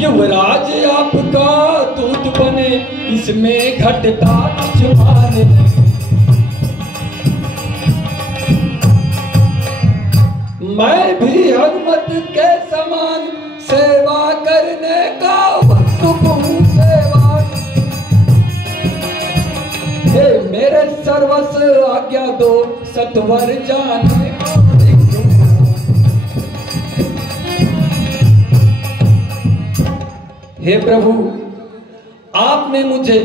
युवराज आपका दूत बने, इसमें घटता कुछ माने। मैं भी हनुमत के समान सेवा करने का उत्सुक हूँ सेवा। हे मेरे सर्वस्व आज्ञा दो, सत्वर जाने को। हे प्रभु, आपने मुझे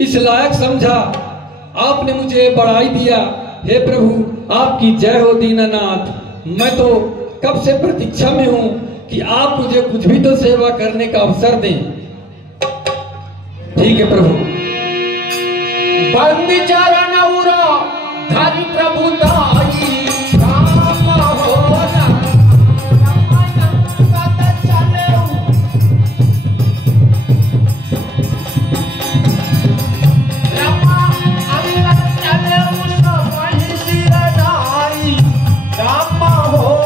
इस लायक समझा, आपने मुझे बढ़ाई दिया। हे प्रभु, आपकी जय हो दीनानाथ। मैं तो कब से प्रतीक्षा में हूं कि आप मुझे कुछ भी तो सेवा करने का अवसर दें। ठीक है प्रभु। बंदी चरण उरो धरि प्रभु दाई, राम हो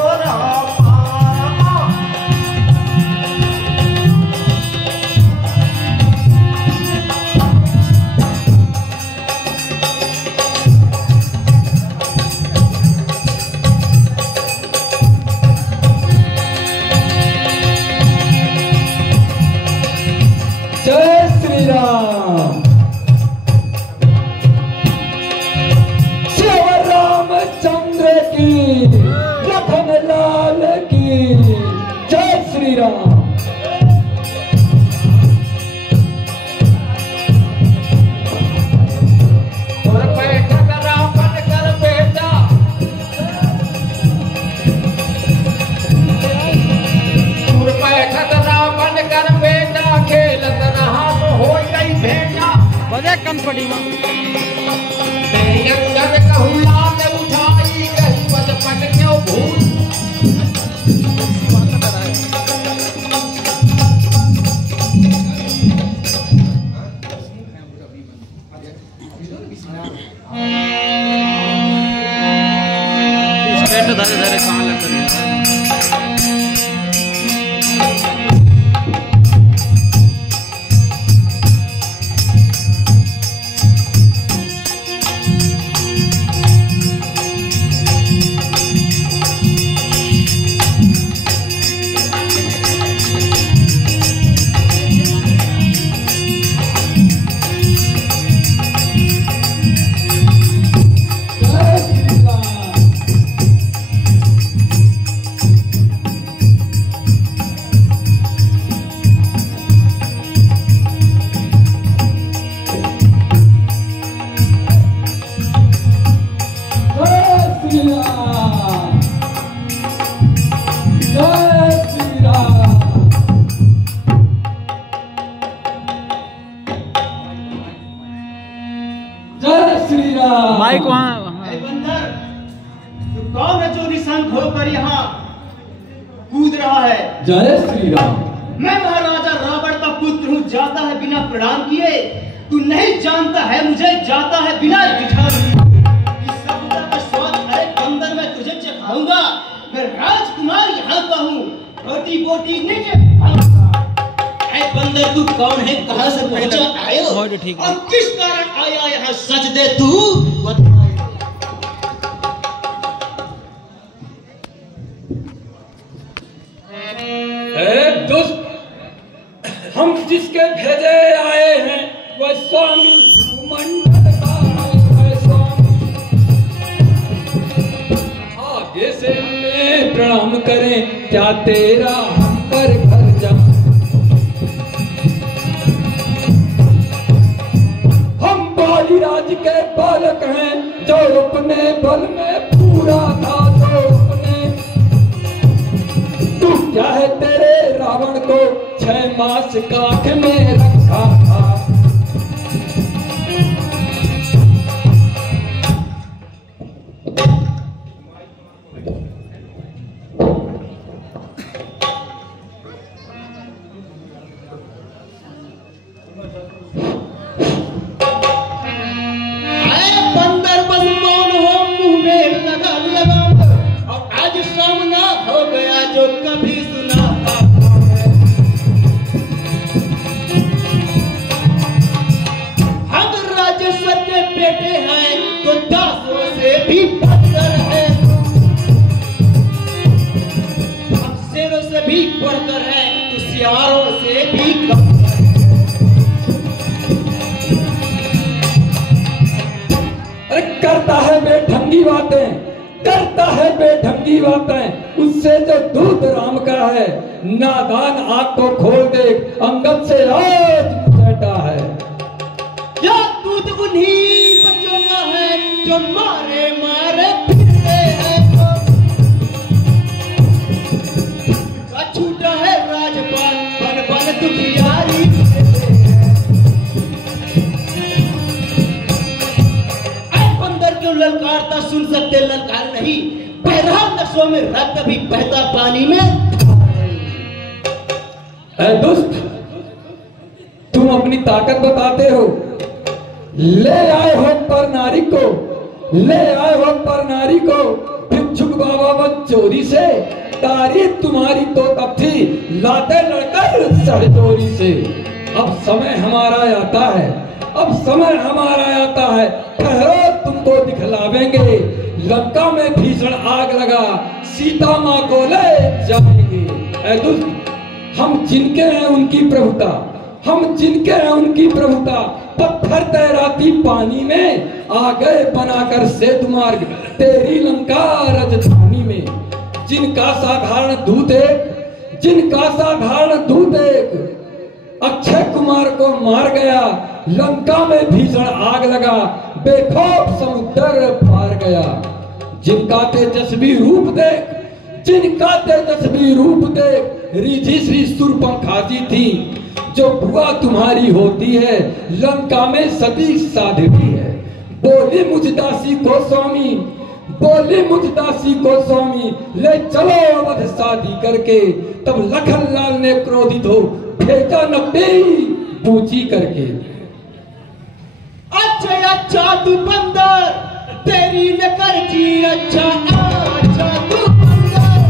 माइक वहाँ। बंदर, तू कौन है जो निशंक होकर यहाँ कूद रहा है? जय श्री राम। मैं महाराजा रावण का पुत्र हूँ, जाता है बिना प्रणाम किए। तू नहीं जानता है मुझे, जाता है बिना दिखाए। इस सभ्यता का स्वाद है बंदर, मैं तुझे चखाऊंगा। मैं राजकुमार यहाँ का हूँ, रोटी बोटी नीचे बंदर। तू कौन है, कहाँ से पहुँचा आयो और किस कारण आया यहाँ? सच दे तू। दुष्ट, हम जिसके भेजे आए हैं वह स्वामी मंडल का है स्वामी। आगे से हमें प्रणाम करें, क्या तेरा हम पर घर जा। राज के बालक हैं जो अपने बल में पूरा था, जो अपने। तू क्या है, तेरे रावण को 6 मास काख में रखा था। भी बढ़कर है, तू सियारों से भी कम है। अरे करता है बेढंगी बातें, करता है बेढंगी बातें, उससे जो दूध राम का है। नादान आंख को खोल दे, अंगद से आज मुझेटा है। या दूध उन्हीं बच्चों का है जो मारे मारे फिरते हैं। छूटा है राजपाल बन बन दुखियारी। बंदर क्यों ललकारता, सुन सकते ललकार नहीं। बहरा नशों में रक्त भी बहता पानी में। ऐ दुष्ट, तुम अपनी ताकत बताते हो। ले आए हो पर नारी को, ले आए हो पर नारी को भिक्षुक बाबा वो चोरी से। तारीफ तुम्हारी तो तब थी लाते लड़कर सहचोरी से। अब समय हमारा आता है, अब समय हमारा आता है, ठहरो तुमको दिखलावेंगे। लंका में भीषण आग लगा, सीता माँ को ले जाएंगे। ऐ दुष्ट, हम जिनके हैं उनकी प्रभुता, हम जिनके हैं उनकी प्रभुता। पत्थर तैराती पानी में, आ गए बनाकर सेतु मार्ग तेरी लंका राजधानी में। जिनका साधारण दूत एक, जिनका साधारण दूत एक अक्षय कुमार को मार गया। लंका में भीषण आग लगा, बेखौफ समुद्र पार गया। जिनका तेजस्वी रूप देख, जिनका तेजस्वी रूप देख रिधि श्री शूर्पणखा थी। जो बुआ तुम्हारी होती है, लंका में सती साध्वी है। बोली मुझ दासी को स्वामी, बोली मुझ दासी को स्वामी, ले चलो अवध शादी करके। तब लखन लाल ने क्रोधित हो भेजा नकटी पूछी करके। अच्छा अच्छा तू बंदर, तेरी न कर जी अच्छा अच्छा तू बंदर,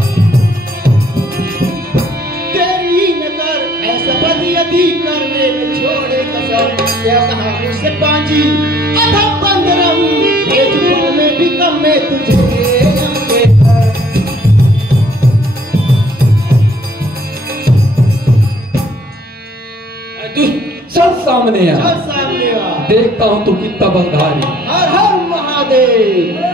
तेरी न कर ऐसा बदी यदि करने में छोड़े कसर। यह कहानी से पांची अधम बंदरम, भेज में भी कम में तुझे चल सामने आ, चल सामने आ। देखता हूं तू कितना बंधारी। हर हर महादेव।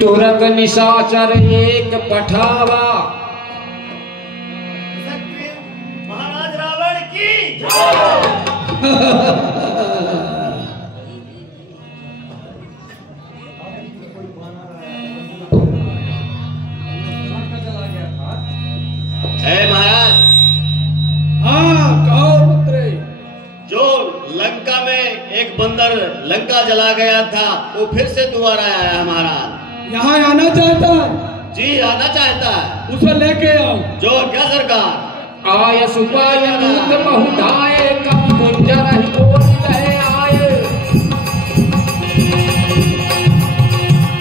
तुरक निशाचर एक पठावा। महाराज रावण की महाराज। हाँ कहो पुत्रे। जो लंका में एक बंदर लंका जला गया था, वो फिर से दोबारा आया है महाराज। यहाँ आना चाहता है? जी आना चाहता है। उसे लेके आओ। जो क्या सरकार। आय सुपाय दूत बहुधाए, कब गुंजर ही बोल रहे आए।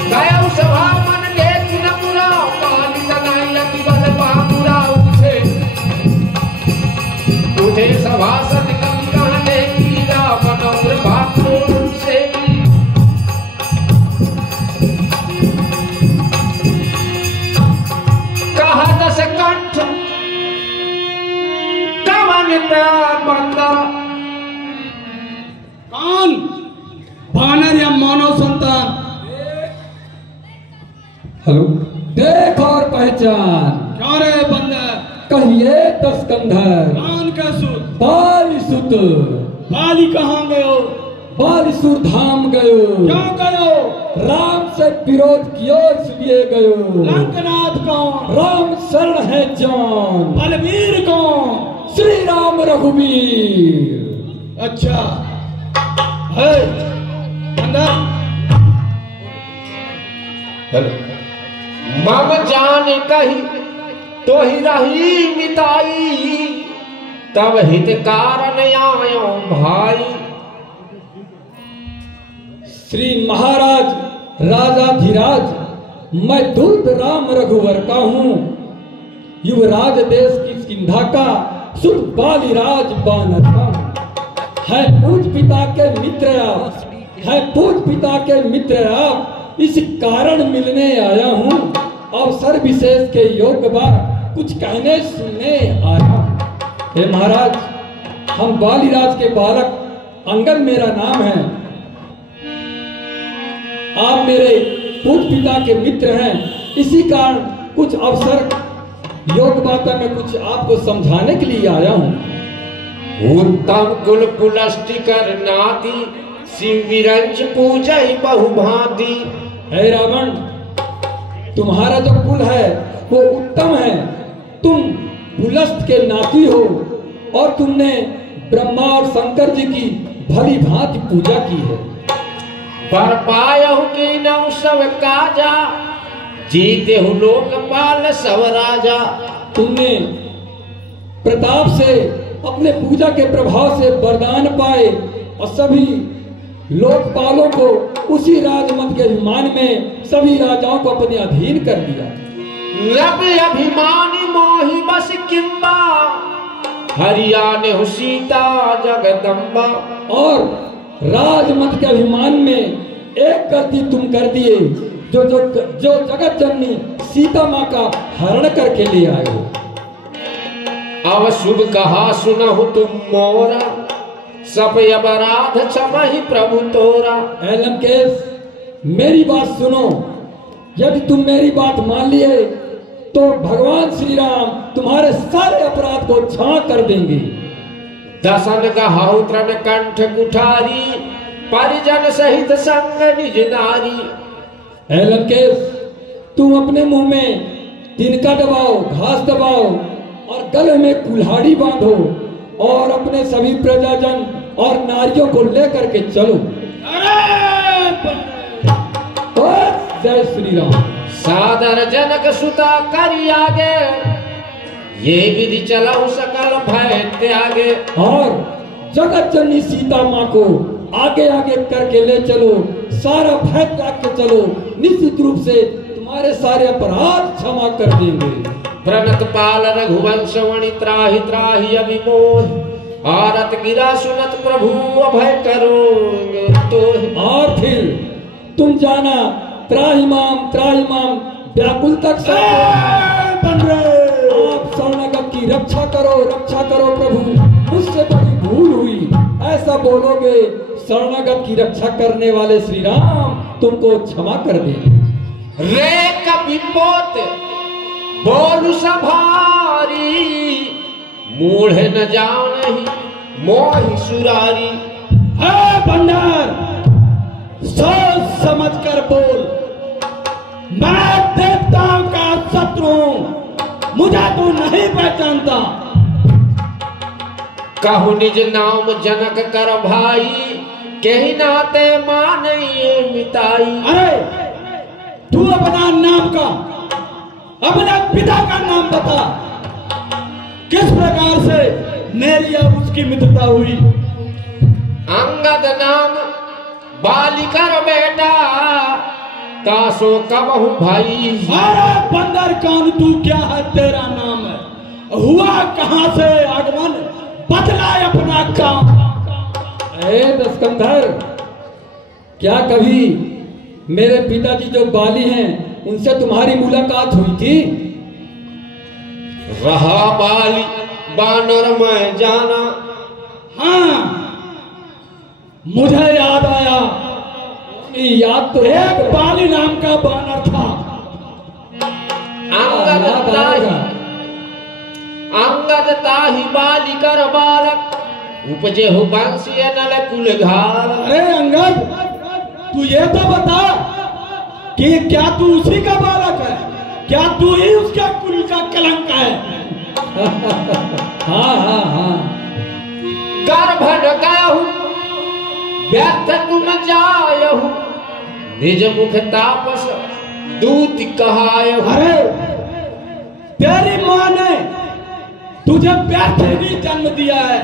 गया सभा मन देख न मुरा, पानी तनाई अति बल पामुरा उठे। उठे सभासद कवि कहने कीरा, मनोर भाक्रोर से हेलो, देख और पहचान। क्या रे बंदर? कहिए दस्कंधर। कान का सुत। बालीसुत। बाली कहाँ गयो? बालीसुर धाम गयो। क्यों गयो? राम से विरोध कियो इसलिए गयो। लंकनाथ कौन? राम शरण है जान। बलवीर कौन? श्री राम रघुवीर। अच्छा है बंदर। हेलो, मम जान कही तो ही रही मिताई, तब हित कारण आयो भाई। श्री महाराज राजाधिराज, मैं दूत राम रघुवर का हूँ, युवराज देश की सिंधा का सुत बालीराज बानर का हूँ। है पूज पिता के मित्र आप, है पूज पिता के मित्र आप, इस कारण मिलने आया हूँ। अवसर विशेष के योग बात कुछ कहने सुनने आया हूँ। हे महाराज, हम बालीराज के बालक अंगद मेरा नाम है। आप मेरे पूज पिता के मित्र हैं, इसी कारण कुछ अवसर योग बातें में कुछ आपको समझाने के लिए आया हूँ। उत्तम कुल पुलष्टि कर नाती, शिव विरंच पूजई बहुभांति। हे रावण, तुम्हारा जो कुल है वो उत्तम है। तुम पुलस्त के नाती हो और तुमने ब्रह्मा और शंकर जी की भली भांति पूजा की है। पर पायहु की नौ सब काजा, जीते हु लोकपाल सब राजा। तुमने प्रताप से अपने पूजा के प्रभाव से वरदान पाए और सभी लोकपालों को उसी राजमत के अभिमान में सभी राजाओं को अपने अधीन कर दिया। रब अभिमानी मोहि बस किंबा, हरियाणे हु सीता जगदम्बा। और राजमत के अभिमान में एक गलती तुम कर दिए, जो जगत जननी सीता माँ का हरण करके ले आए हो। अब शुभ कहा सुनहु तुम मोरा, सब अपराध क्षमहि प्रभु तोरा। ऐ लंकेश, मेरी बात सुनो। यदि तुम मेरी बात मान लिए तो भगवान श्री राम तुम्हारे सारे अपराध को क्षमा कर देंगे। दसन गहाउ तृण कंठ कुठारी, परिजन सहित संग निज नारी। ऐ लंकेश, तुम अपने मुंह में तिनका दबाओ, घास दबाओ और गले में कुल्हाड़ी बांधो और अपने सभी प्रजाजन और नारियों को लेकर के चलो। जय श्री राम। सादर जनक सुता करी आगे, ये विधि चलाऊ सकल भय त्यागे। और जगत जननी सीता माँ को आगे आगे करके ले चलो, सारा भय त्याग के चलो। निश्चित रूप से तुम्हारे सारे अपराध क्षमा कर देंगे। प्रणत पाल रघुवंश वणि त्राहि त्राहि अभिमोह, आरत गिरा सुनत प्रभु अभय करोगे तो। और फिर तुम जाना त्राहिमाम व्याकुल तक आप शरणागत की रक्षा करो प्रभु, मुझसे बड़ी भूल हुई, ऐसा बोलोगे शरणागत की रक्षा करने वाले श्री राम तुमको क्षमा कर देंगे। रे कपि पोत बोलु सभारी, मूढ़ न जाओ नहीं मोहि सुरारी। है बंदर, सोच समझ कर बोल। मैं देवताओं का शत्रु हूं, मुझे तू नहीं पहचानता। कहु निज नाम जनक कर भाई, कहीं नाते मानिए मिताई। अरे तू अपना नाम का, अपने पिता का नाम बता। किस प्रकार से मेरी और उसकी मित्रता हुई? अंगद नाम बालिकर बेटा, तासो कबहु भाई। अरे बंदर कान, तू क्या है, तेरा नाम है, हुआ कहां से आगमन, बतलाए अपना काम। ए दस्कंधर, क्या कभी मेरे पिताजी जो बाली हैं उनसे तुम्हारी मुलाकात हुई थी? रहा बाली बानर मैं जाना। हाँ, मुझे याद आया। याद तो एक बाली नाम का बानर था, तजता ही बालिकर बालक उपजे हो बंसी नल कुल घाल। अरे अंगद, तू ये तो बता कि क्या तू उसी का बालक है? क्या तू ही उसका कुल का कलंक है? हाँ हाँ हाँ। गर्भ ढकाहु व्यर्थ तुम जायहु निज मुख तापस दूत कहायहु। अरे तेरी माँ ने तुझे व्यर्थ ही जन्म दिया है।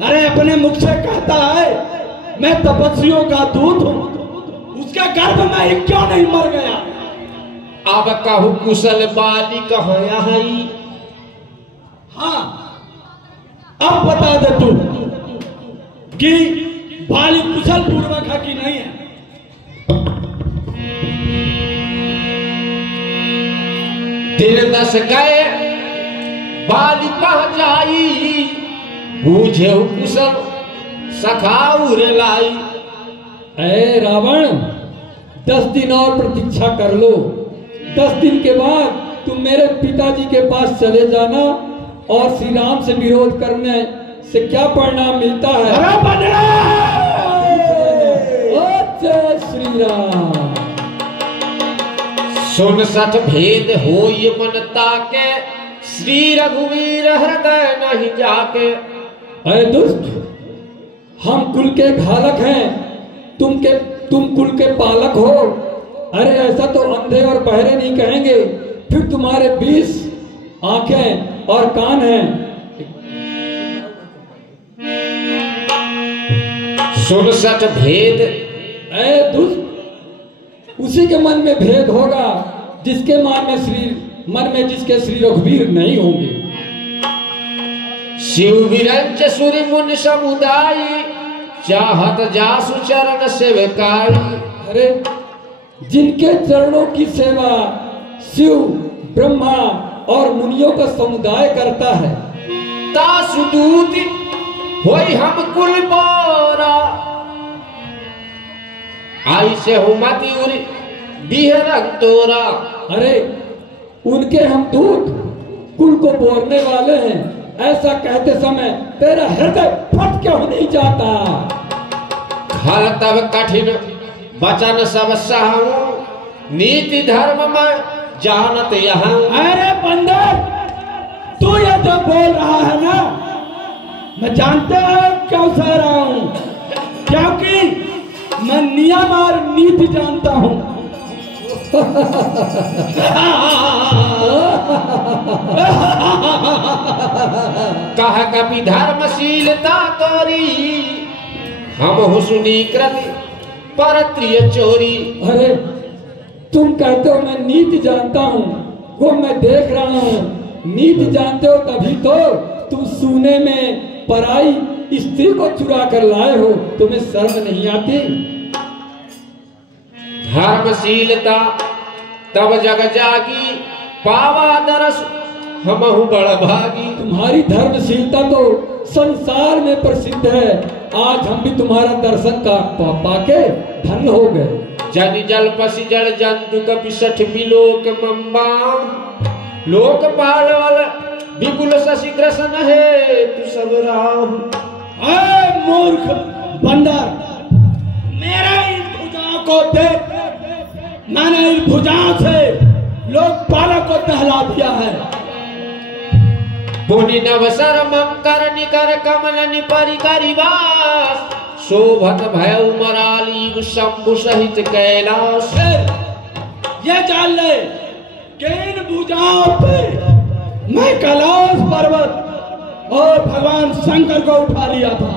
अरे अपने मुख से कहता है मैं तपस्वियों का दूत हूँ, उसका गर्भ में ही क्यों नहीं मर गया? अब कहु कुशल बाली कहाया हई। हाँ, अब बता दे तू कि बाली कुशल पूर्वक है कि नहीं है? दिन 10 गए बाली कह जाई बूझे कुशल सखाऊ रे लाई। अरे रावण, 10 दिन और प्रतीक्षा कर लो। 10 दिन के बाद तुम मेरे पिताजी के पास चले जाना और श्री राम से विरोध करने से क्या परिणाम मिलता है। अरे बंदरा! जय श्री राम। सुन सठ भेद हो ये मनता के श्री रघुवीर हृदय नहीं जाके। अरे दुष्ट, हम कुल के घालक हैं, तुम कुल के पालक हो। अरे ऐसा तो अंधे और बहरे नहीं कहेंगे। फिर तुम्हारे 20 आंखें और कान हैं। सुन सठ भेद। अरे दुष्ट, उसी के मन में भेद होगा जिसके मन में जिसके श्री रघुवीर नहीं होंगे। शिव विरंच सुरि मुनि समुदाय चाहत जासु चरण सेवकाई। अरे जिनके चरणों की सेवा शिव, ब्रह्मा और मुनियों का समुदाय करता है, तासु दूत होई हम कुल बोरा आई से हो मति उरी बिहरक तोरा। अरे उनके हम दूत कुल को बोरने वाले हैं। ऐसा कहते समय तेरा हृदय फट क्यों नहीं जाता? खल तब कठिन वचन सब सहूं नीति धर्म में जानत यहाँ। अरे बंदर, तू ये जो बोल रहा है ना, मैं जानते हैं क्यों सह रहा हूँ, क्योंकि मैं नियम और नीति जानता हूँ। कह कपि धर्मशीलता तोरी हम हुसुनी कृति परत्रिय चोरी। अरे तुम कहते हो मैं नीति जानता हूँ, वो मैं देख रहा हूँ। नीति जानते हो तभी तो तुम सूने में पराई स्त्री को चुरा कर लाए हो। तुम्हें शर्म नहीं आती? धर्मशीलता तब जग जागी पावा दरस हमहु बड़ भागी। तुम्हारी धर्मशीलता तो संसार में प्रसिद्ध है। आज हम भी तुम्हारा दर्शन का पाके धन्य हो गए। जन जल पसी जड़ जंतु कपि सठ बिलोक मम्बा लोकपाल वाला विपुल शशि कृष्ण है तू सब राम। अरे मूर्ख बंदर, मेरा इन भुजाओं को देख। मैंने इन भुजाओं से लोकपाल को दहला दिया है। पुनि नवसर मंकर निकर कमल निपरि करिवास शोभत भय मराली शंभु सहित कैलाश। ये जान ले कि इन भुजाओं पे मैं कैलाश पर्वत और भगवान शंकर को उठा लिया था।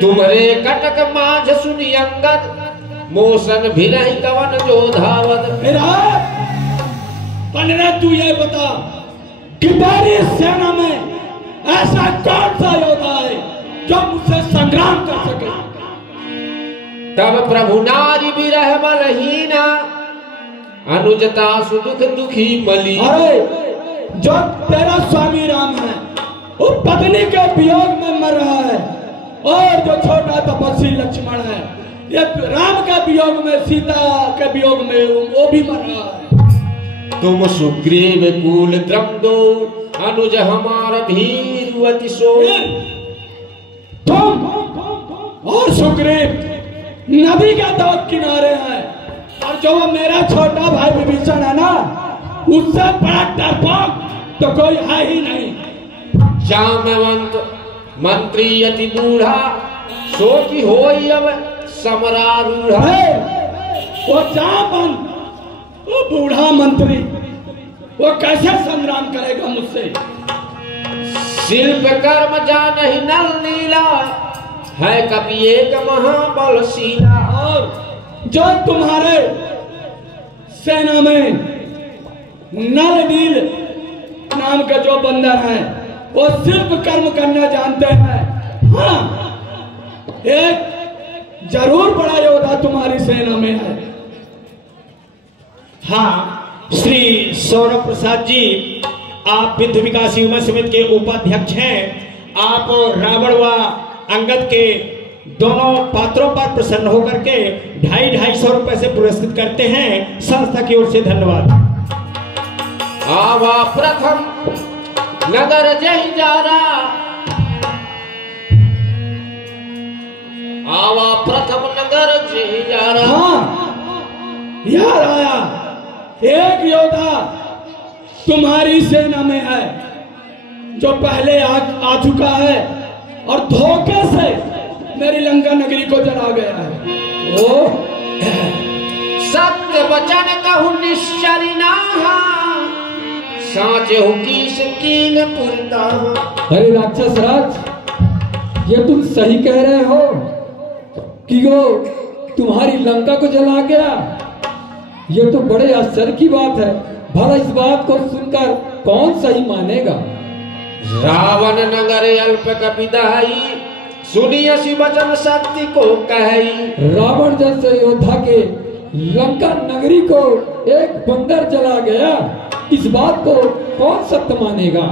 तुम्हारे कटक माझ सुनि अंगद मोशन भिलहि कवन जो धावत। पन्ने तू ये बता कि तेरी सेना में ऐसा कौन सा योद्धा है जो मुझसे संग्राम कर सके? तब प्रभु नारी विरह बलहीना अनुजता सुदुख दुखी मली। अरे जो तेरा स्वामी राम है वो पत्नी के वियोग में मर रहा है, और जो छोटा तपस्वी लक्ष्मण है ये राम के वियोग में, सीता के वियोग में वो भी मर रहा है। तुम सुग्रीव कुल द्रंदो अनुज हमार भीरुवति सो। तुम और सुग्रीव नदी के दो किनारे हैं, और जो वो मेरा छोटा भाई विभीषण है ना, उससे बड़ा डरपोक तो कोई है ही नहीं। जामवंत मंत्री अति बूढ़ा सो की होई अब समरारूढ़ा। वो जामवंत, वो बूढ़ा मंत्री, वो कैसे संग्राम करेगा मुझसे? शिल्प कर्म जानहि नल नीला है कपि एक महाबलशीला। और जो तुम्हारे सेना में नल नील नाम का जो बंदर है, वो शिल्प कर्म करना जानते हैं। हाँ, एक जरूर बड़ा योद्धा तुम्हारी सेना में है। हाँ, श्री सौरभ प्रसाद जी, आप विद्य विकास युवा समिति के उपाध्यक्ष हैं। आप रावण व अंगद के दोनों पात्रों पर प्रसन्न होकर के 250-250 रुपए से पुरस्कृत करते हैं। संस्था की ओर से धन्यवाद। आवा प्रथम नगर जय जारा, आवा प्रथम नगर जय जारा। हाँ, याद आया, एक योद्धा तुम्हारी सेना में है जो पहले आ चुका है और धोखे से मेरी लंका नगरी को जला गया है। ओ सत्य वचन कहु निश्चरी नाहा, साचे हो कीस कीन पुरता। अरे राक्षस राज, ये तुम सही कह रहे हो कि वो तुम्हारी लंका को जला गया? ये तो बड़े आश्चर्य की बात है। भला इस बात को सुनकर कौन सही मानेगा? रावण नगर अल्प कपिदाई, सुनिय सी वचन शक्ति को कही। रावण जैसे योद्धा के लंका नगरी को एक बंदर जला गया, इस बात को कौन सत्य मानेगा?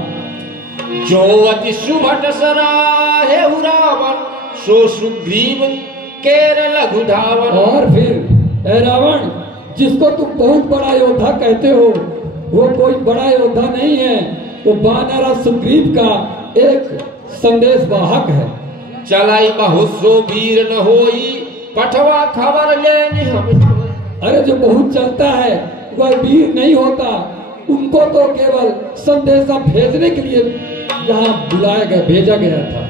जो अति सुभट सराहे रावण, सो सुग्रीव केर लघु धावन। और फिर ए रावण, जिसको तुम बहुत बड़ा योद्धा कहते हो, वो कोई बड़ा योद्धा नहीं है। वो वानरा सुग्रीव का एक संदेश वाहक है। चलाई बहुत सो वीर न होई, पठवा खबर लेनी हम। अरे जो बहुत चलता है वह वीर नहीं होता, उनको तो केवल संदेशा भेजने के लिए यहाँ बुलाया गया, भेजा गया था।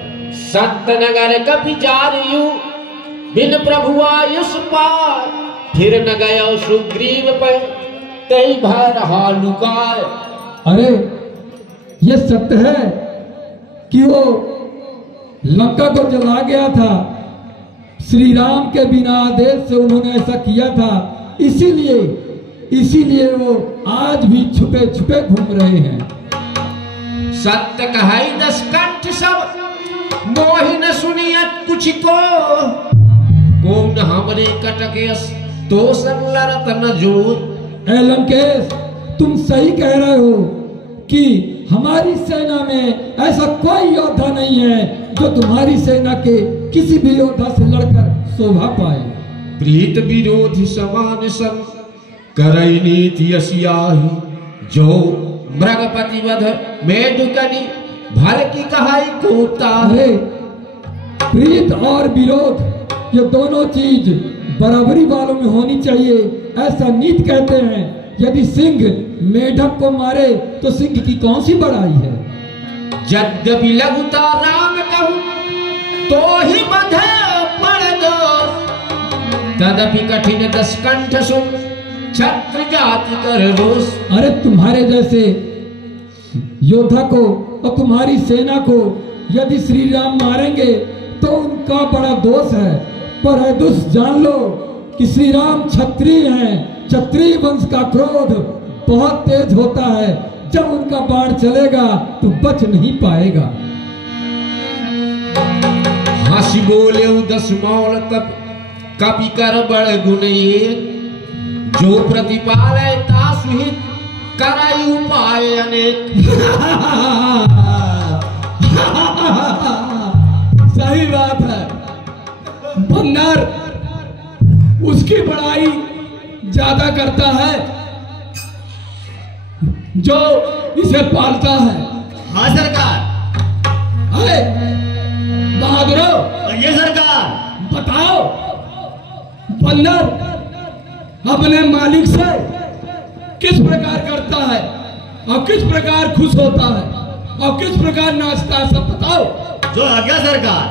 सत्य नगर कपि जारियु, बिन प्रभु आयुष पार। फिर न गया सुग्रीव पर, तई भय रहा लुकाय। अरे ये सत्य है कि वो लंका को जला गया था, श्री राम के बिना आदेश से उन्होंने ऐसा किया था। इसीलिए वो आज भी छुपे छुपे घूम रहे हैं। सत्य कहाई 10 कंठ सब, मोहि न सुनियत कुछ को। कौन हमरे कटकेस तो संलरत न जोत। ए लंकेश, तुम सही कह रहे हो कि हमारी सेना में ऐसा कोई योद्धा नहीं है जो तुम्हारी सेना के किसी भी योद्धा से लड़कर शोभा पाए। प्रीत विरोधी समान संग, करई नीति असियाही। जो मृगपति वध मेढुकनी, भल की कहाई कोता। अरे प्रीत और विरोध, ये दोनों चीज बराबरी वालों में होनी चाहिए, ऐसा नीति कहते हैं। यदि सिंह मेढक को मारे तो सिंह की कौन सी बड़ाई है? यद्यपि लघुता राम कहूं, तो ही बंधे पड़ दो। तदपि कठिन 10 कंठ सुन, छत्र जाति कर रोष। अरे तुम्हारे जैसे योद्धा को और तुम्हारी सेना को यदि श्री राम मारेंगे तो उनका बड़ा दोष है। पर है दुष्ट, जान लो कि श्री राम क्षत्रिय हैं। क्षत्रिय वंश का क्रोध बहुत तेज होता है, जब उनका बाण चलेगा तो बच नहीं पाएगा। हंसी बोले 10 मौल तब, कपि कर बड़ गुण ये। जो प्रतिपालय ता सुहित, कराई उपाय अनेक। सही बात है। बंदर उसकी बड़ाई ज्यादा करता है जो इसे पालता है। हाँ सरकार। अरे बहादुरो, ये सरकार। बताओ, बंदर अपने मालिक से किस प्रकार करता है और किस प्रकार खुश होता है और किस प्रकार नाचता है, सब बताओ। जो आज्ञा सरकार।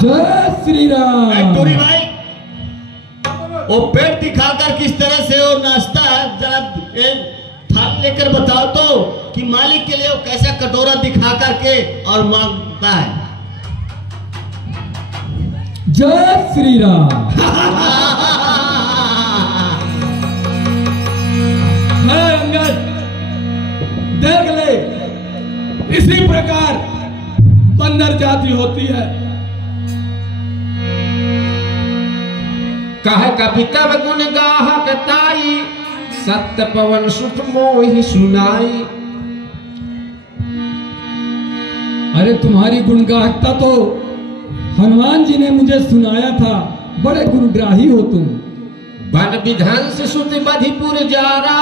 जय श्री राम। टोरी भाई, वो पेट दिखाकर किस तरह से वो नाचता है, जरा थाल लेकर बताओ तो कि मालिक के लिए वो कैसा कटोरा दिखा करके और मांगता है। जय श्री राम। अंगद देख ले, इसी प्रकार बंदर जाति होती है। कह कविता गुण गाहक ताई, सत्य पवन सुख मोहि सुनाई। अरे तुम्हारी गुणगाहकता तो हनुमान जी ने मुझे सुनाया था, बड़े गुणग्राही हो तुम। वन विध्वंस सुत बधिपुर जारा,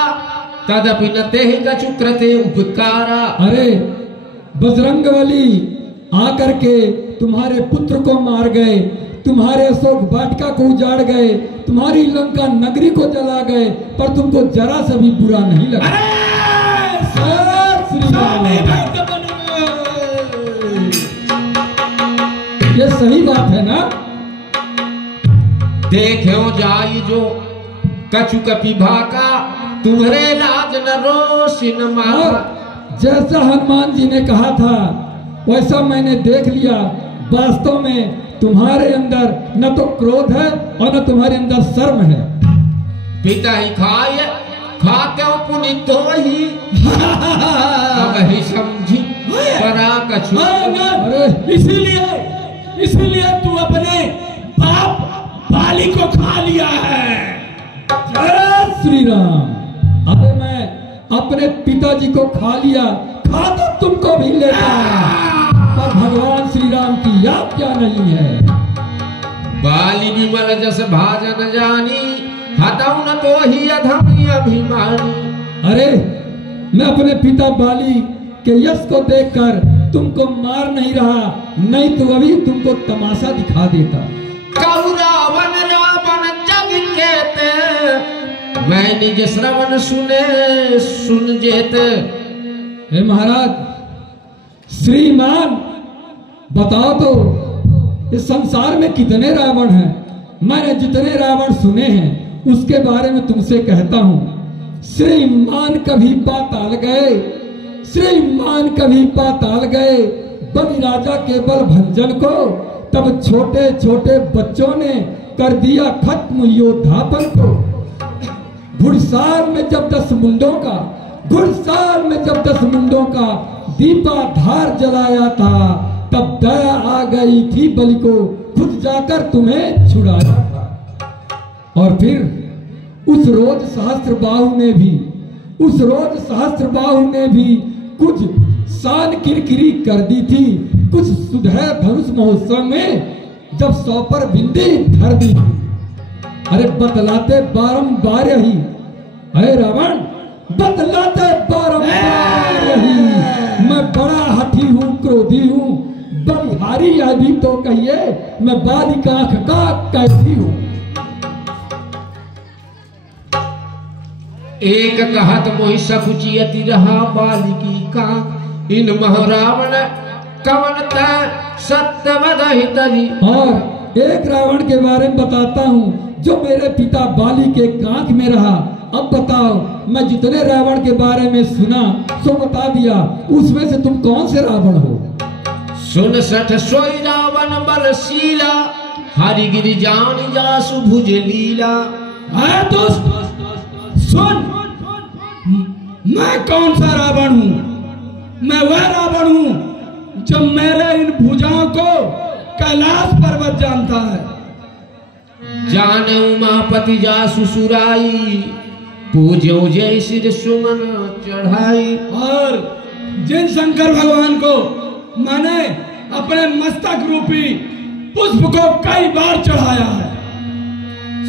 तदपि न तेहि कछु कृते उपकारा। अरे बजरंगबली आकर के तुम्हारे पुत्र को मार गए, तुम्हारे अशोक वाटिका को उजाड़ गए, तुम्हारी लंका नगरी को जला गए, पर तुमको जरा सा भी बुरा नहीं लगा। ये सही बात है ना? देखो जाई जो कछु कपिभा का, तुम्हारे लाज न रोशिन मारा। जैसा हनुमान जी ने कहा था वैसा मैंने देख लिया। वास्तव में तुम्हारे अंदर न तो क्रोध है और न तुम्हारे अंदर शर्म है। पिता ही खाए खाते पुनित ही, अब ही समझी परा कछु। इसीलिए तू अपने बाप बाली को खा लिया है। श्री राम। अरे मैं अपने पिताजी को खा लिया, खा तो तुमको भी लेता, पर भगवान श्री राम की याद क्या नहीं है। बाली विमल जस भाजन जानी, हटाऊ न तो ही अधम अभिमानी। अरे मैं अपने पिता बाली के यश को देखकर तुमको मार नहीं रहा, नहीं तो अभी तुमको तमाशा दिखा देता। कहु रावण रावण जग केते, मैं निज श्रवण सुने सुन जेत। हे महाराज, श्रीमान बताओ तो इस संसार में कितने रावण हैं? मैंने जितने रावण सुने हैं उसके बारे में तुमसे कहता हूँ। श्रीमान कभी पाताल गए, श्रीमान कभी पाताल गए, बलि राजा के बल भंजन को, तब छोटे छोटे बच्चों ने कर दिया खत्म योद्धापन को। घुड़साल में जब 10 मुंडों का, घुड़साल में जब 10 मुंडों का दीपाधार जलाया था, तब दया आ गई थी बलि को, खुद जाकर तुम्हें छुड़ाया था। और फिर उस रोज सहस्त्रबाहु ने भी, उस रोज सहस्त्रबाहु ने भी कुछ शान किरकिरी कर दी थी, कुछ सुधे धनुष महोत्सव में जब 100 पर बिंदी धर दी थी। अरे बतलाते बारंबार ही, अरे रावण बतलाते बारंबार ही, मैं बड़ा हठी हूँ, क्रोधी हूँ, बलिहारी यदि तो कहिए, मैं बाली का आंख का कैदी हूँ। एक कहत मोहि सकुचियति रहा बालिकी का, इन महारावण कवन तै सत्य बदहित जी। और एक रावण के बारे में बताता हूँ जो मेरे पिता बाली के कांख में रहा। अब बताओ, मैं जितने रावण के बारे में सुना सो बता दिया, उसमें से तुम कौन से रावण हो? सुन सठ सोई रावण बलशीला, हरिगिरि जान जासु भुज लीला। दोस्त सुन, मैं कौन सा रावण हूँ? मैं वह रावण हूँ जो मेरे इन भुजाओं को कैलाश पर्वत जानता है। जाने उमापति जासु सुराई, पूज्यो जय सिर सुमन चढ़ाई। और जिन शंकर भगवान को मैंने अपने मस्तक रूपी पुष्प को कई बार चढ़ाया है।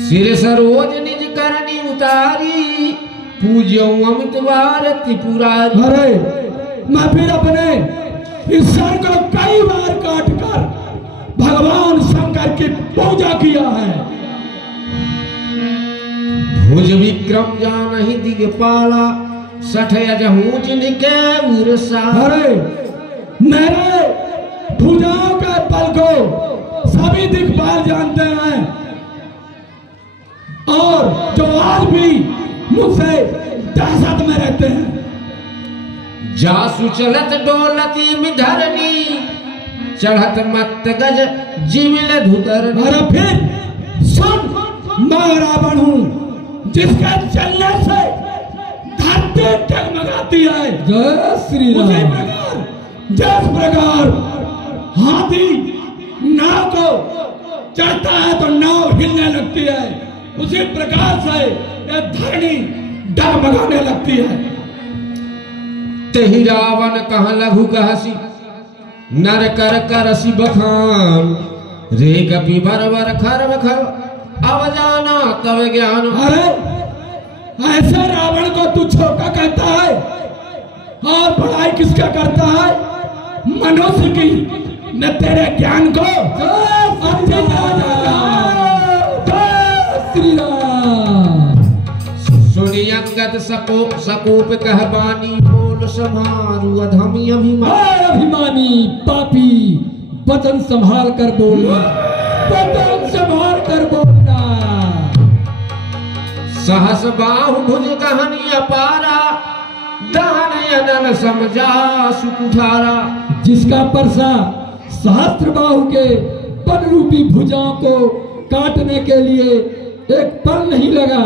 सिर सरोज निज करनी उतारी, पूज्यो अमित बार त्रिपुरारी। अरे मैं फिर अपने इस सर को कई बार काट कर भगवान शंकर की पूजा किया है। भुज विक्रम जानहि दिगपाला सठ अजहूज निके उरसा। अरे मेरे भुजाओं के बल को सभी दिक्पाल जानते हैं और जो आज भी मुझसे दहशत में रहते हैं। जासु चलत डोलती मिधरनी चढ़त मत गज जीविल धुतर। अरे फिर सुन, मैं रावण हूं जिसके चलने से धरती टगमगाती है। जय श्री उसी राम। प्रकार जिस प्रकार हाथी नाव को चढ़ता है तो नाव हिलने लगती है, उसी प्रकार से यह धरणी डगमगाने लगती है। तेहि रावण कह लघु कहसी नर कर करसी बखान रे कपि बरबर खर बखर अब जाना तब ज्ञान। अरे ऐसे रावण को तू छोटा कहता है और बड़ाई किसका करता है? मनुष्य की। मैं तेरे ज्ञान को श्री राम। सुनि अंगद सकोप कह बानी बोल समारू अधमी अभिमान। अभिमानी पापी वचन संभाल कर बोलना, वचन संभाल कर बोलना। सहस बाहु भुज कहानी अपारा दहन समझा सुकुठारा। जिसका परसा सहस्त्र बाहु के बन रूपी भुजाओं को काटने के लिए एक पल नहीं लगा।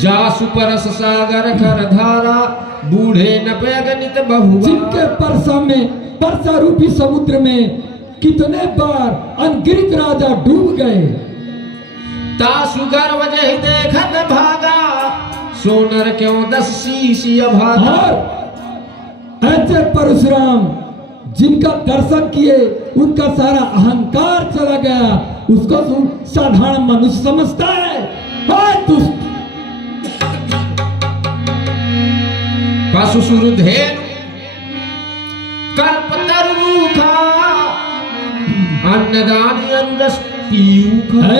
जासु परस सागर खर धारा बूढ़े न पैगनित बहु। जिनके परसा रूपी समुद्र में कितने बार अनगिनत राजा डूब गए। तासु गर्व जहि देखत भागा सोनर क्यों 10 शीशी अभागा। और ऐसे परशुराम जिनका दर्शन किए उनका सारा अहंकार चला गया, उसको साधारण मनुष्य समझता है। दुष्ट पशु सुरुधेनु कल्पतरु रूखा अन्नदानी अनुरस पीयूखा।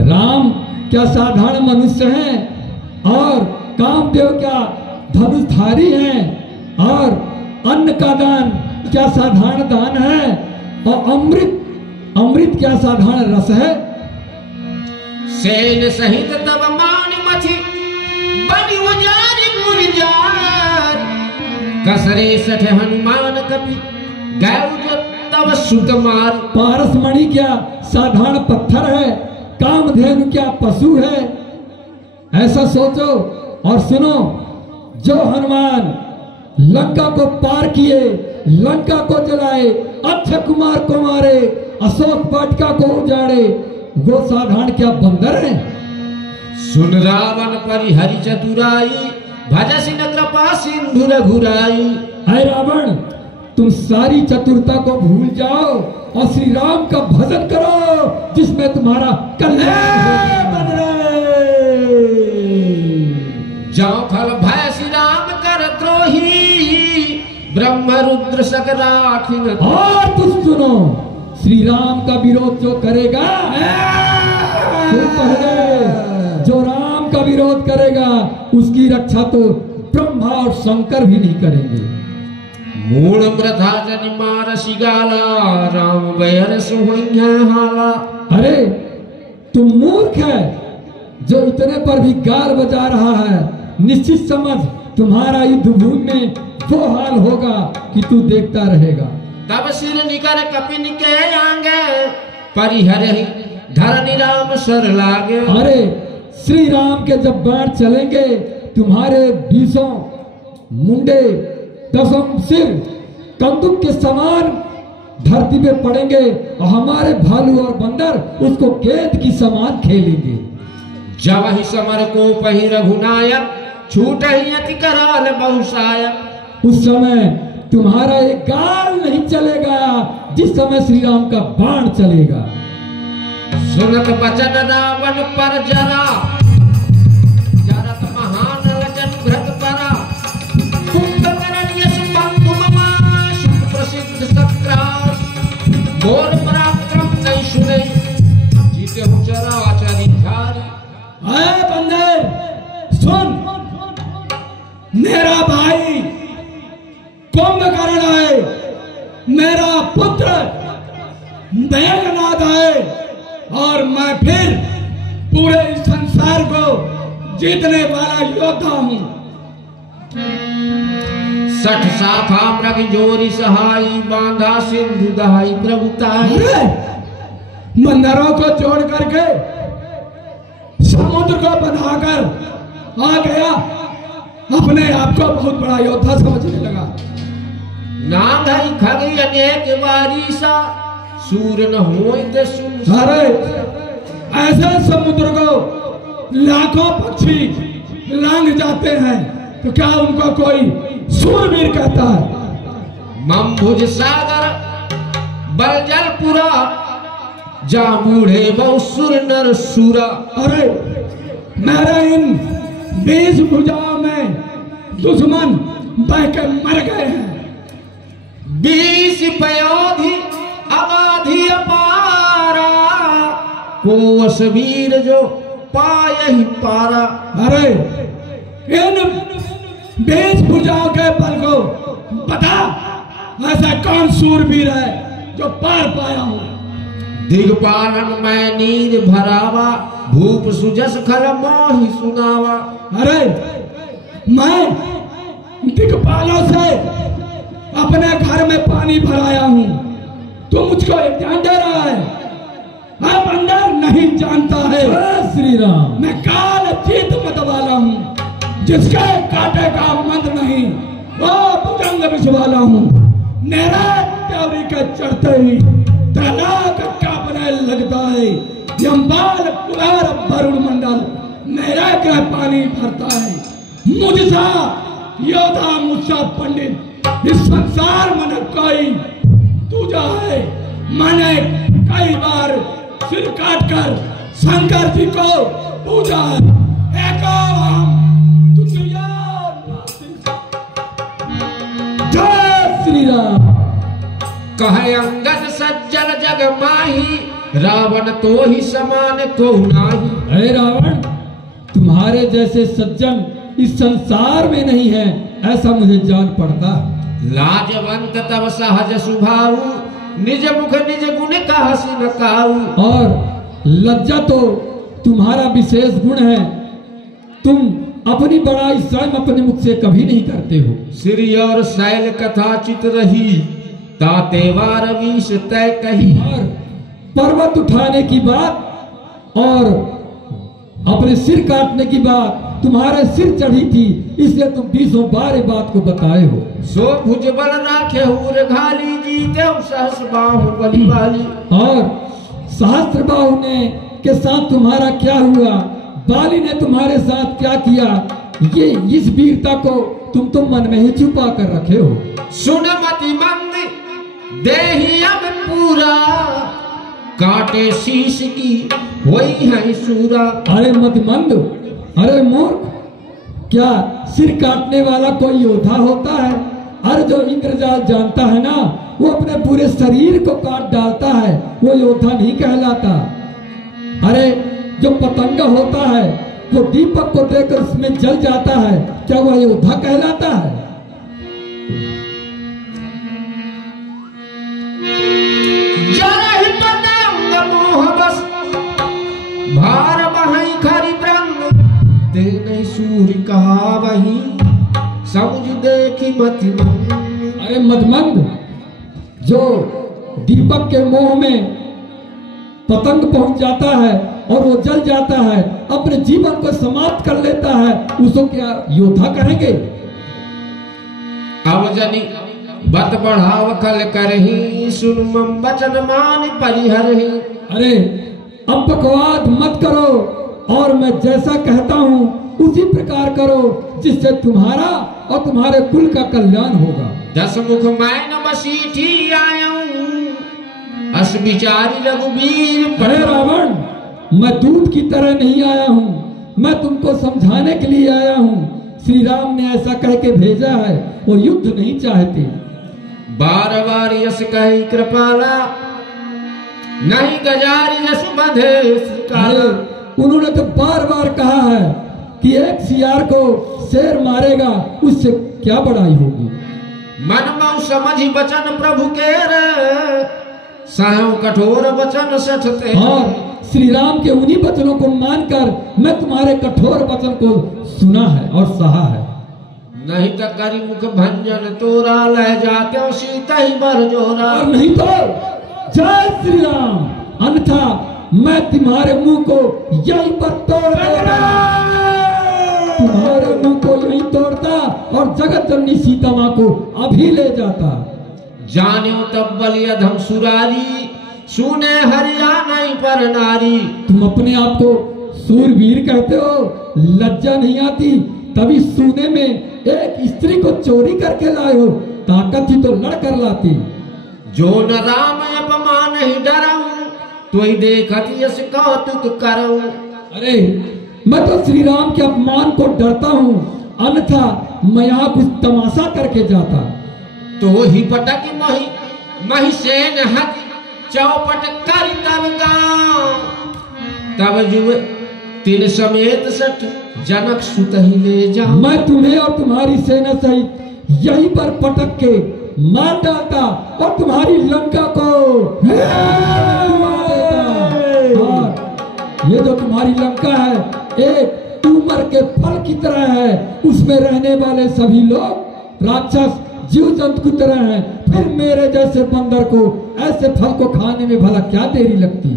राम क्या साधारण मनुष्य हैं और कामदेव क्या धनुषधारी हैं और अन्न का दान क्या साधारण दान है और अमृत क्या साधारण रस है। सेन सहित तब मान मथि बनि उजारि मुरझार कसरे सठ हनुमान कपि गौ तब सुत मार। पारसमणि क्या साधारण पत्थर है, कामधेनु क्या पशु है। ऐसा सोचो और सुनो, जो हनुमान लंका को पार किए, लंका को जलाए, अक्षय कुमार को मारे, अशोक वाटिका को उजाड़े, वो साधारण क्या बंदर है। सुन रावण परिहरि चतुराई भजसि न कृपा सिंधु रघुराई। है रावण, तुम सारी चतुरता को भूल जाओ और श्री राम का भजन करो जिसमें तुम्हारा कल्याण बन रहे। जाओ फल भय श्री राम कर द्रोही ब्रह्म रुद्र सक राखिन। और तुम सुनो, श्री राम का विरोध जो करेगा, जो राम का विरोध करेगा उसकी रक्षा तो ब्रह्मा और शंकर भी नहीं करेंगे। मूल मृथा जनि मार सिगाला राम बैर सुहोइंगे हाला। अरे तुम मूर्ख है जो इतने पर भी गाल बजा रहा है। निश्चित समझ तुम्हारा युद्ध भूमि में वो हाल होगा कि तू देखता रहेगा। तब सिर निकर कपिन के आंगे परिहरि धरनि राम सर लागे। अरे श्री राम के जब बाण चलेंगे तुम्हारे 20 मुंडे 10 सिर कंदुक के समान धरती पे पड़ेंगे और हमारे भालू और बंदर उसको गेंद की समान खेलेंगे। जब ही समर को पही रघुनायक छूट ही अति कराल बहुसायक। उस समय तुम्हारा एक गाल नहीं चलेगा जिस समय श्री राम का बाण चलेगा। सुनत बचन रावण पर जरा घोर पराक्रम नहीं सुने, जीते हो चराचर झारी। अरे बंदर सुन, मेरा भाई कुंभकर्ण है, मेरा पुत्र मेघनाद है, और मैं फिर पूरे इस संसार को जीतने वाला योद्धा हूं। 60 शाखा मृग जोरी सहाई, बांधा सिंधु दहाई प्रभुताई। अरे बंदरों को जोड़ करके समुद्र को बनाकर आ गया, अपने आप को बहुत बड़ा योद्धा समझने लगा। नांगई खगी अनेक वारीसा, सूर न होय ते सुन। अरे ऐसे समुद्र को लाखों पक्षी लांग जाते हैं, तो क्या उनको कोई सूरवीर कहता है? मम्भुज सागर बलजलपुरा, जा बूढ़े बहु सुर नर सूरा। अरे मेरे इन 20 भुजाओं में दुश्मन बह के मर गए हैं। 20 पयोधि अगाधि अपारा, को असवीर जो पाए ही पारा। अरे इन 20 भुजाओं के बल को बता, ऐसा कौन सूरवीर है जो पार पाया हूं? दिग्पालन मैं नीर भरावा, भूप सुजस खर मोहि सुनावा। अरे मैं दिक्पालों से अपने घर में पानी भराया हूं, तू मुझको एक जान दे रहा है? अब अंदर नहीं जानता है श्री राम, मैं काल जीत मत वाला हूं, जिसके काटे का मंद नहीं वो भुजंग विष वाला हूं। मेरा त्योरी के चढ़ते ही तलाक कांपने लगता है, यमबाल कुलार वरुण मंडल मेरा ग्रह पानी भरता है। मुझसा योद्धा मुझसा पंडित इस संसार में न कोई दूजा है। मैंने कई बार सिर काटकर शंकर जी को पूजा है। एको हम तुझिया जय श्री राम। कहे अंगद सज्जन जग माही, रावण तो ही समान को नाही। अरे रावण, तुम्हारे जैसे सज्जन इस संसार में नहीं है, ऐसा मुझे जान पड़ता। लाजवंत तब सहज स्वभाव, निज मुख निज गुण कहसी न काऊ। और लज्जा तो तुम्हारा विशेष गुण है, तुम अपनी बड़ाई स्वयं अपने मुख से कभी नहीं करते हो। श्री और शैल कथा चित रही, ताते वार वीस तय कही। और पर्वत उठाने की बात और अपने सिर काटने की बात तुम्हारे सिर चढ़ी थी, इसलिए तुम 20 बार बात को बताए हो। सो भुज बल राखे हुर घाली, जीते सहस बाहु बलि वाली। और सहस्त्र बाहु ने के साथ तुम्हारा क्या हुआ, बाली ने तुम्हारे साथ क्या किया, ये इस वीरता को तुम तो मन में ही छुपा कर रखे हो। सुन मति मंद देहि अब पूरा, काटे शीश की वही है सूरा। अरे मतिमंद, अरे मूर्ख, क्या सिर काटने वाला कोई योद्धा होता है? अरे जो इंद्रजाल जानता है ना, वो अपने पूरे शरीर को काट डालता है, वो योद्धा नहीं कहलाता। अरे जो पतंग होता है, वो दीपक को देखकर उसमें जल जाता है, क्या वह योद्धा कहलाता है? भार बहई खरी ब्रह्म, ते नहीं सूर्य कहा वही, समझ देखी मति। अरे मदमंद, जो दीपक के मोह में पतंग पहुंच जाता है और वो जल जाता है, अपने जीवन को समाप्त कर लेता है, उसको क्या योद्धा कहेंगे? अब जनी बत बढ़ाव कल करही, सुन मम वचन मान परिहरहि। अरे अब बकवाद मत करो और मैं जैसा कहता हूँ उसी प्रकार करो, जिससे तुम्हारा और तुम्हारे कुल का कल्याण होगा। 10 मुख मैं न बसीठी आयूं, अस विचारी रघुवीर। अरे रावण, मैं दूत की तरह नहीं आया हूँ, मैं तुमको समझाने के लिए आया हूँ। श्री राम ने ऐसा कह के भेजा है, वो युद्ध नहीं चाहते। बार बार यस कही कृपाला, नहीं गजारी जस बंधे काला। उन्होंने तो बार बार कहा है कि एक सियार को शेर मारेगा उससे क्या बड़ाई होगी। मन मऊ समझी बचन प्रभु के रे साहु कठोर वचन सठते। और श्री राम के उन्हीं वचनों को मानकर मैं तुम्हारे कठोर वचन को सुना है और सहा है। नहीं तो करी मुख भंजन तोरा ले जाते हो सीता ही बर जोरा। और नहीं तो जय श्री राम, अन्यथा मैं तुम्हारे मुंह को यहीं पर तोड़ देता, तुम्हारे मुंह को यहीं तोड़ता और जगत जननी सीता माँ को अभी ले जाता। जान्यो तब बलिया धम सुरारी सुने हरिया नहीं पर नारी। तुम अपने आप को सूरवीर कहते हो, लज्जा नहीं आती? तभी सुने में एक स्त्री को चोरी करके लाए हो, ताकत थी तो लड़ कर लाती। जो न राम अपमान ही डराऊं तो ही देखत यस कौतुक करूं। अरे मैं तो श्री राम के अपमान को डरता हूँ, अन्यथा मैं यहाँ कुछ तमाशा करके जाता। तो ही पटक मही सेन हद चौपट कर तब गाँव। तब जुए तिल समेत सठ जनक सुत ही ले जा। मैं तुम्हें और तुम्हारी सेना सहित यहीं पर पटक के मार डालता और तुम्हारी लंका को और ये जो तुम्हारी लंका है एक तूमर के फल की तरह है, उसमें रहने वाले सभी लोग राक्षस जीव जंतु की तरह हैं। फिर मेरे जैसे बंदर को ऐसे फल को खाने में भला क्या देरी लगती।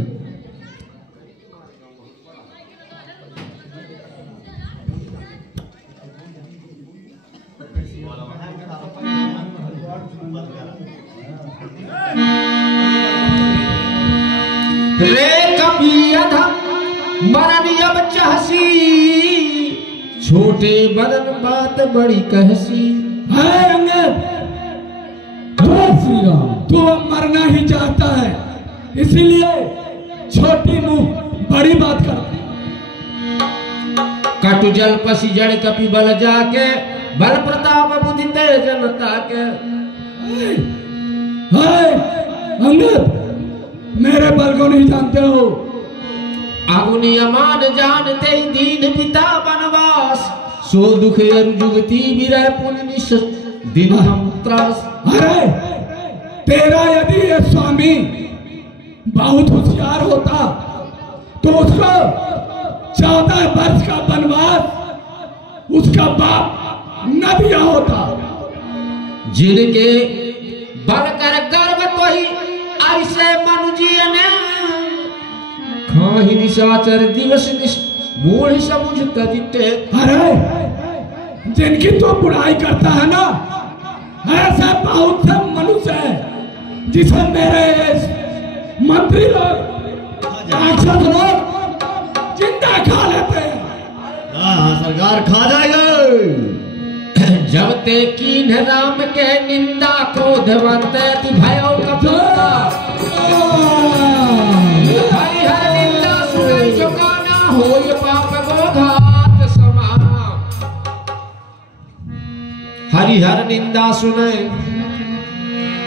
रे कभी अधम मरण अब चाहसी छोटे बदन बात बड़ी कहसी। है अंगद, श्री राम तू अब मरना ही चाहता है, इसीलिए छोटी मुंह बड़ी बात कर। कटु जल पसी जड़ कपि बल जाके बल प्रताप बुद्धि तेज जनता के। अंगद मेरे बल को नहीं जानते हो। अगुनी अमान जानते ही दीन पिता बनवास सो दुख अरु जुगती विरह पुण्य दिन हम त्रास। अरे तेरा यदि ये स्वामी बहुत होशियार होता तो उसको 14 वर्ष का वनवास उसका बाप न दिया होता। जिनके बल कर गर्व तो ही ऐसे मनुजी ने खाही निशाचर दिवस मूढ़ समुझ तजिते। अरे जिनकी तो बुराई करता है ना, ऐसे बहुत से मनुष्य है जिसे मेरे मंत्री लोग राक्षस लोग जिंदा खा लेते हैं। हाँ सरकार खा जाएगा। जब ते कीन राम के निंदा क्रोधवंत भयो कपूरा हरिहर निंदा सुनई चुकाना होय पाप गोघात समान। हरिहर निंदा सुनई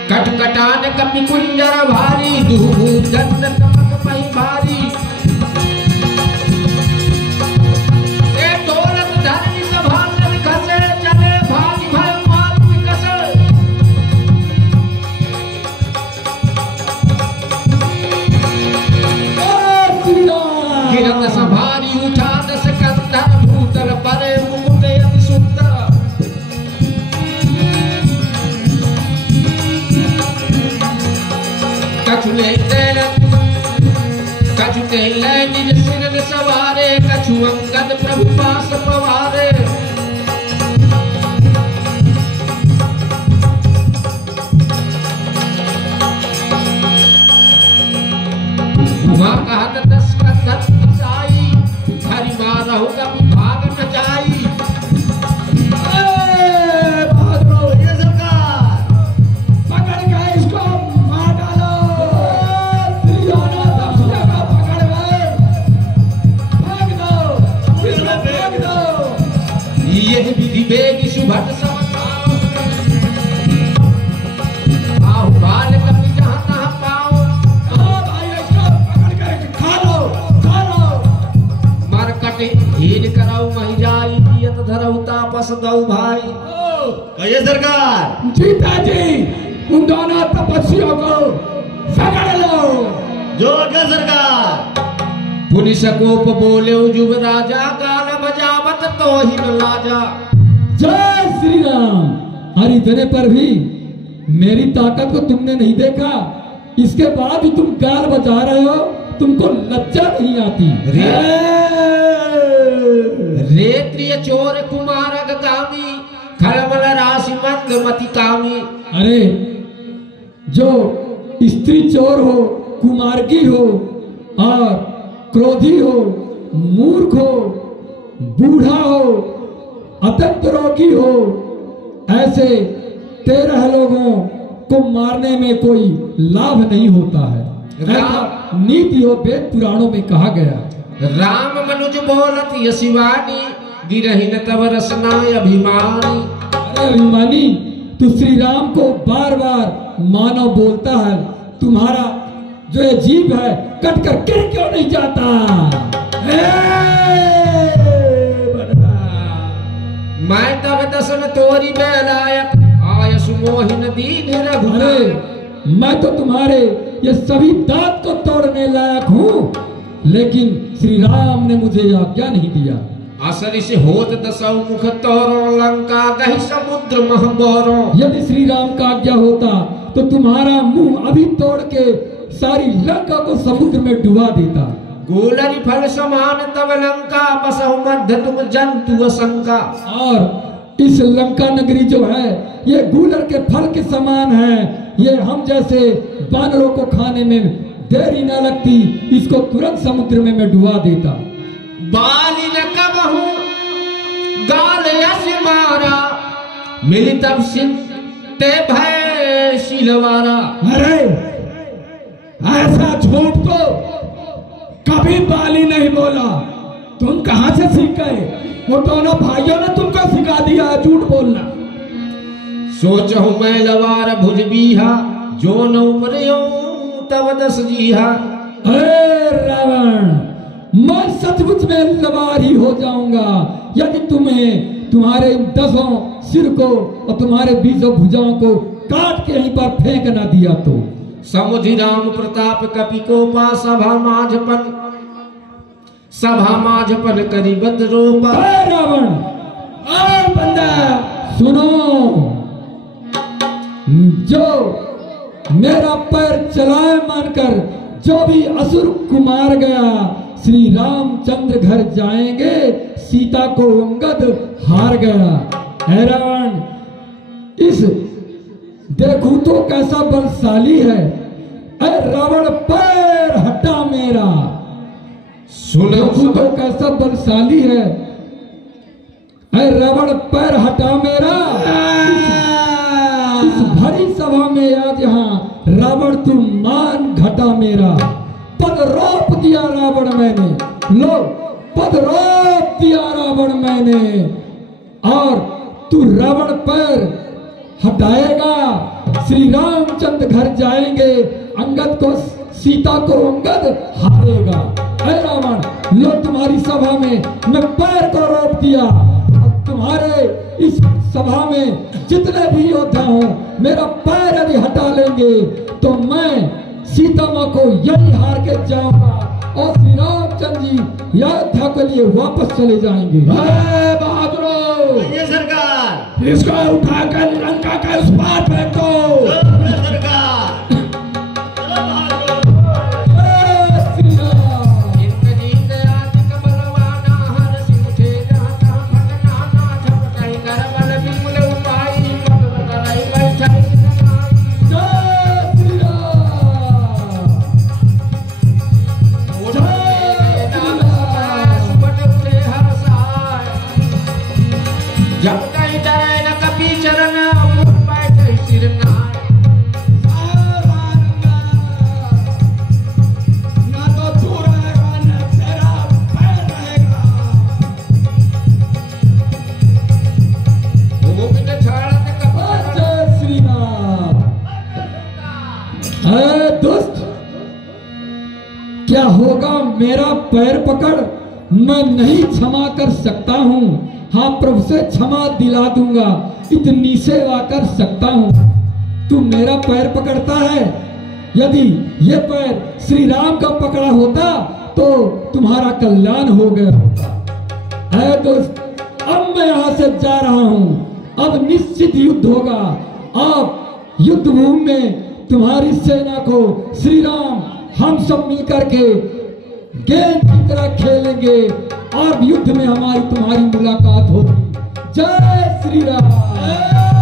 कटकटान कपि कुंजर भारी दूध दंड तमक पही भारी। ए दौलत धन सभासन खसे चले भागी भय माल विकसे। गिरत सभारी उठा दस कंधर भूतल परे मुकुट अति सुंदर। कछुते ले निज सिर सवारे कछु अंगद प्रभु पास पवारे। वहाँ कहत दस कंधर साई हरि मारहु कभी भाग न जाई। बेगी सुभट समझाओ आहु बाल कपि जहाँ तहाँ पाओ। भाई बस दो भाई। कहिए सरकार। जीता जी उन दोनों तपस्वियों को पकड़ लो। जो आज्ञा सरकार। पुलिस कोप बोले जुब राजा, गान बजावत तो ही न लाजा। जय श्री राम। और इतने पर भी मेरी ताकत को तुमने नहीं देखा, इसके बाद भी तुम गाल बजा रहे हो, तुमको लज्जा नहीं आती? रेत्रिय चोर कुमार गामी, खलबल राशि मंद मति कामी। अरे जो स्त्री चोर हो, कुमार्गी हो और क्रोधी हो, मूर्ख हो, बूढ़ा हो, अत्यंत रोगी हो, ऐसे 13 लोगों को मारने में कोई लाभ नहीं होता है। ऐसा नीति और वेद पुराणों में कहा गया। राम मनुज बोलत यशिवानी, गिरहिन तब रसना अभिमानी। अरे अभिमानी, तू श्री राम को बार बार मानव बोलता है, तुम्हारा जो ये जीभ है कट कर गिर क्यों नहीं जाता? मैं तब दसन तोरी बेलायत, आय सुमोहिन दीन रघुनाथ। अरे मैं तो तुम्हारे ये सभी दांत को तोड़ने लायक हूँ, लेकिन श्री राम ने मुझे आज्ञा नहीं दिया। असरी से होत दसौ मुख तोरो, लंका गही समुद्र महबोरो। यदि श्री राम का आज्ञा होता तो तुम्हारा मुंह अभी तोड़ के सारी लंका को समुद्र में डुबा देता। गोलरी फल समान तब लंका, बसहु मध्य तुम जंतु असंका। और इस लंका नगरी जो है ये गूलर के फल के समान है, ये हम जैसे बानरों को खाने में देरी न लगती, इसको तुरंत समुद्र में मैं डुबा देता। बाली न कब हूँ गाल यश मारा, मिली तब सिंते भय शीलवारा। अरे ऐसा झूठ तो कभी बाली नहीं बोला। तुम कहां से सीख गए? वो दोनों भाइयों ने तुमको सिखा दिया है झूठ बोलना। सोचहु मैं लवार भुज बीहा, जो न उमरियो तब दस जीहा। अरे रावण, मैं सचमुच में लवार ही हो जाऊंगा यदि तुम्हें तुम्हारे 10 सिर को और तुम्हारे 20 भुजाओं को काट के यहीं पर फेंक ना दिया तो। समुझि राम प्रताप कपि कोपा, सभा माझपन करी बद रोपा। रावण और बंदा सुनो, जो मेरा पैर चलाए मानकर जो भी असुर को मार गया, श्री रामचंद्र घर जाएंगे, सीता को अंगद हार गया। है रावण, इस देखूं तो कैसा बलशाली है। अरे रावण पैर हटा मेरा, देखूं तो कैसा बलशाली है। अरे रावण पैर हटा मेरा। इस भरी सभा में आज यहाँ रावण तू मान घटा मेरा। पद रोप दिया रावण मैंने, लो पद रोप दिया रावण मैंने। और तू रावण पैर हटाएगा, श्री रामचंद्र घर जाएंगे, अंगद को सीता को अंगद हारेगा। ऐ रावण, लो तुम्हारी सभा में मैं पैर को रोप दिया। अब तुम्हारे इस सभा में जितने भी योद्धा हो, मेरा पैर यदि हटा लेंगे तो मैं सीता माँ को यही हार के जाऊंगा और श्री रामचंद्र जी अयोध्या के लिए वापस चले जाएंगे। बहादुरों, ये सरकार, इसको उठाकर लंका का उस पार फेंक दो। सरकार, क्या होगा मेरा पैर पकड़ मैं नहीं क्षमा कर सकता हूँ। हाँ प्रभु से क्षमा दिला दूंगा, इतनी सेवा कर सकता हूँ। तू मेरा पैर पकड़ता है, यदि ये पैर श्री राम का पकड़ा होता तो तुम्हारा कल्याण हो गया होता। ऐ दोस्त, अब मैं यहाँ से जा रहा हूँ, अब निश्चित युद्ध होगा। आप युद्ध भूमि में तुम्हारी सेना को श्री राम हम सब मिलकर के गेंद की तरह खेलेंगे और युद्ध में हमारी तुम्हारी मुलाकात होगी। जय श्री राम।